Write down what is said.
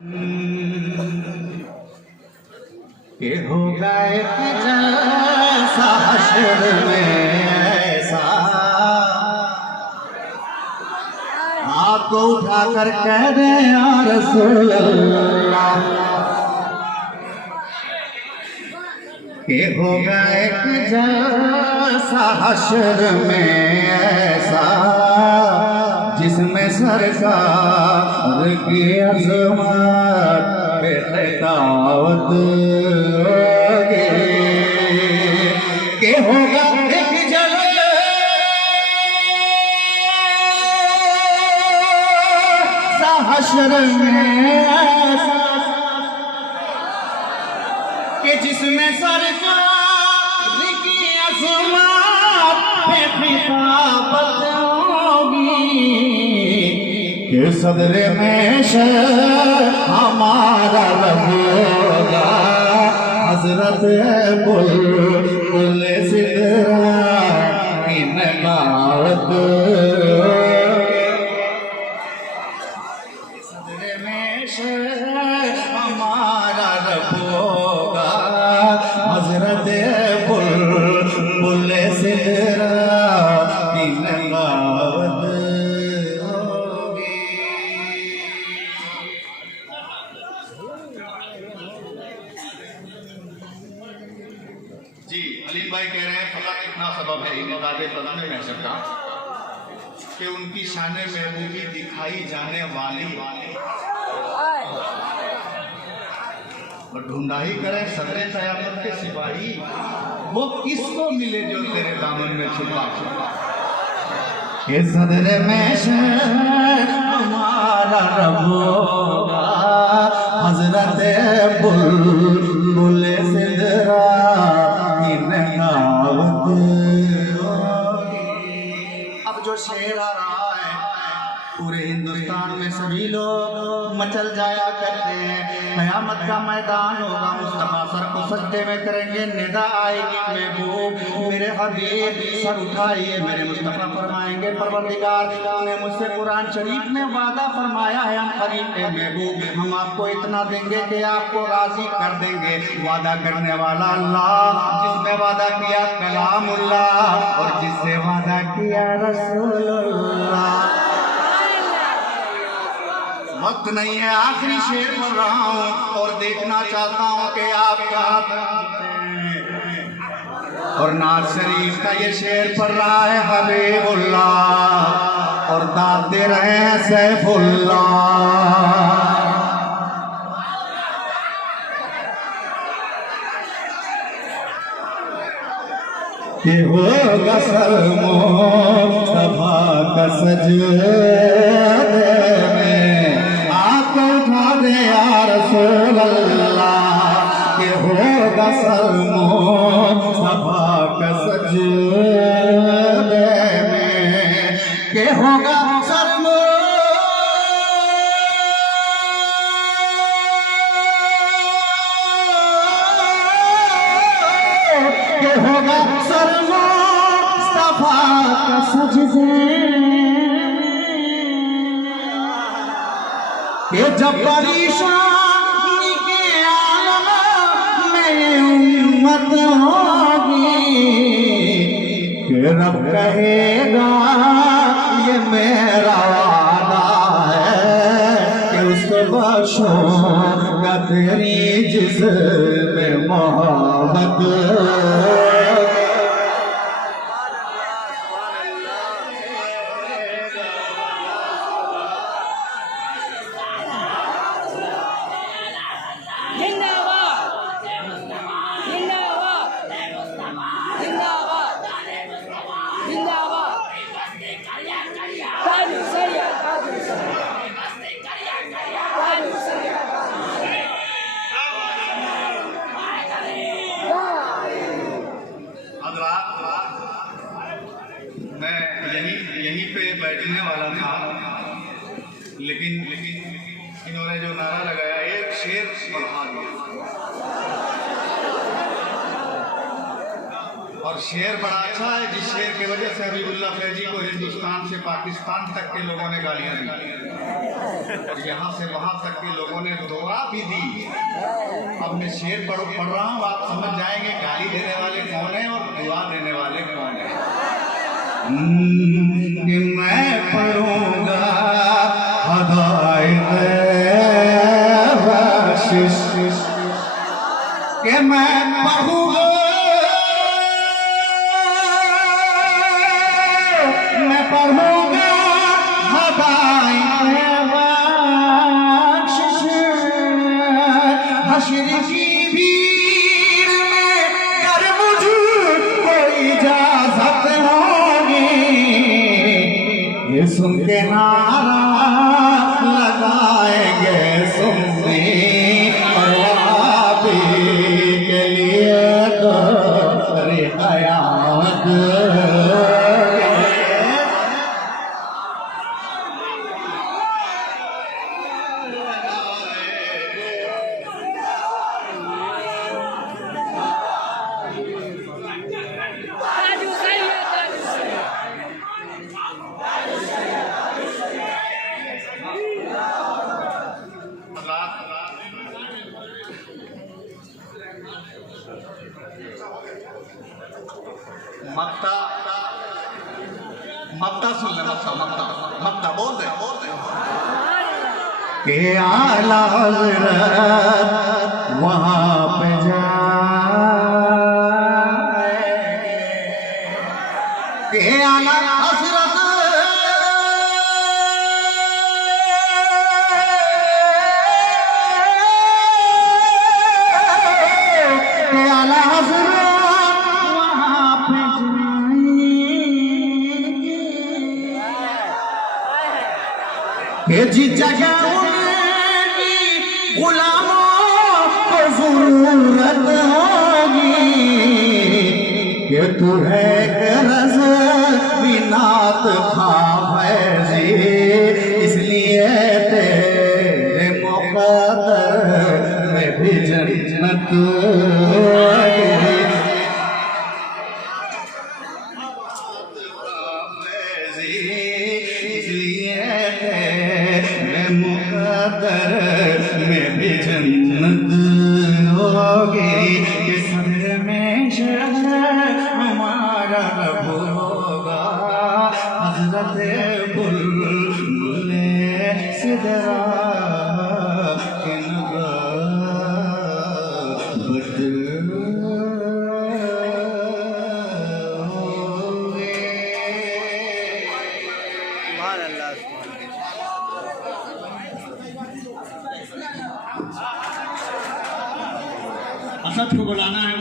के होगा एक जैसा हश्र में ऐसा, आपको उठा कर कह दे या रसूल अल्लाह। के होगा एक जैसा हश्र में ऐसा, जिसमें सरकार की अज़मत पे खिताबत होगी। के होगा एक जैसा हश्र में ऐसा, कि जिसमें सरकार की अज़मत पे खिताबत के सदरे में हमारा रब होगा, हजरत बुलबुल सिदरा की नगावत। सदरे में हमारा रब होगा, हजरत बुलबुल सिदरा की नगावत। जी अलीम भाई कह रहे हैं फकत इतना सबब है इनकादे बदलने में सकता कि उनकी शान महबूबी दिखाई जाने वाली और ढूंढाई करे सदरे क़यामत के सिपाही, वो किसको मिले जो तेरे दामन में छुपा के सदरे में हमारा रब होगा, हजरत बुलबुल सिदरा की नगावत। अब जो शेर आ रहा है पूरे हिंदुस्तान में सभी लोग मचल जाया करते हैं। क़यामत का मैदान होगा, मुस्तफ़ा सर को सजदे में करेंगे, निदा आएगी महबूब मेरे हबीब सर उठाइए मेरे मुस्तफ़ा फरमाएंगे परवरदिगार ने मुझसे कुरान शरीफ में वादा फरमाया है, हम करीब महबूब हम आपको इतना देंगे कि आपको राजी कर देंगे। वादा करने वाला अल्लाह, जिसने वादा किया कलामुल्लाह और जिससे वादा किया रसूलुल्लाह। वक्त नहीं है, आखिरी शेर पढ़ रहा हूँ और देखना चाहता हूँ कि आप क्या और नाज शरीफ का ये शेर पढ़ रहा है हबीबुल्लाह और दाद दे रहे हैं सैफुल्लाह। के होगा सर मुस्तफा का सजदे में, आपको उठा दे या रसूल अल्लाह। के होगा सर मुस्तफा का सजदे में, के होगा सर के होगा सर मुस्तफा का सजदे के जब परेशानी के आलम में उम्मत होगी, के रब कहेगा ये मेरा वादा है कि उसको बख्शूंगा तेरी जिस्म मोहब्बत। मैं यहीं पे बैठने वाला था, लेकिन इन्होंने जो नारा लगाया एक शेर बढ़ा दिया और शेर बड़ा अच्छा है, जिस शेर की वजह से हबीबुल्लाह फैजी को हिंदुस्तान से पाकिस्तान तक के लोगों ने गालियां दी और यहाँ से वहाँ तक के लोगों ने आपकी दी। अब मैं शेर पढ़ रहा हूँ, आप समझ जाएंगे गाली देने वाले कौन है और दुआ देने वाले कौन है। कि मैं पढ़ूंगा हदायत बख्शिश, कि मैं पढ़ूंगा, मैं पढ़ूंगा हदायत बख्शिश। हश्र की भीड़ में कर मुझको इजाजत होगी, ये सुन के नारा लगाएंगे सुन्नी अवाबी के लिए तो रियायत। मक्ता मक्ता सुन ले, मक्ता मक्ता मक्ता बोल दे के आला हज़रत वहाँ पे जाएंगे, के आला हज़रत के आला हज़रत वहाँ पे जाएंगे, के जिस जगह गुलामों को जरूरत होगी, कि तू है गरज बिनात खा फैजी, इसलिए तेरे मुक़द्दर में भी जन्नत मुक़द्दर में भी जन्नत होगी, कि सर में शहर हमारा रब होगा, हज़रत बुलबुले सिदरा के नगाबत होगे। असद को बुलाना है।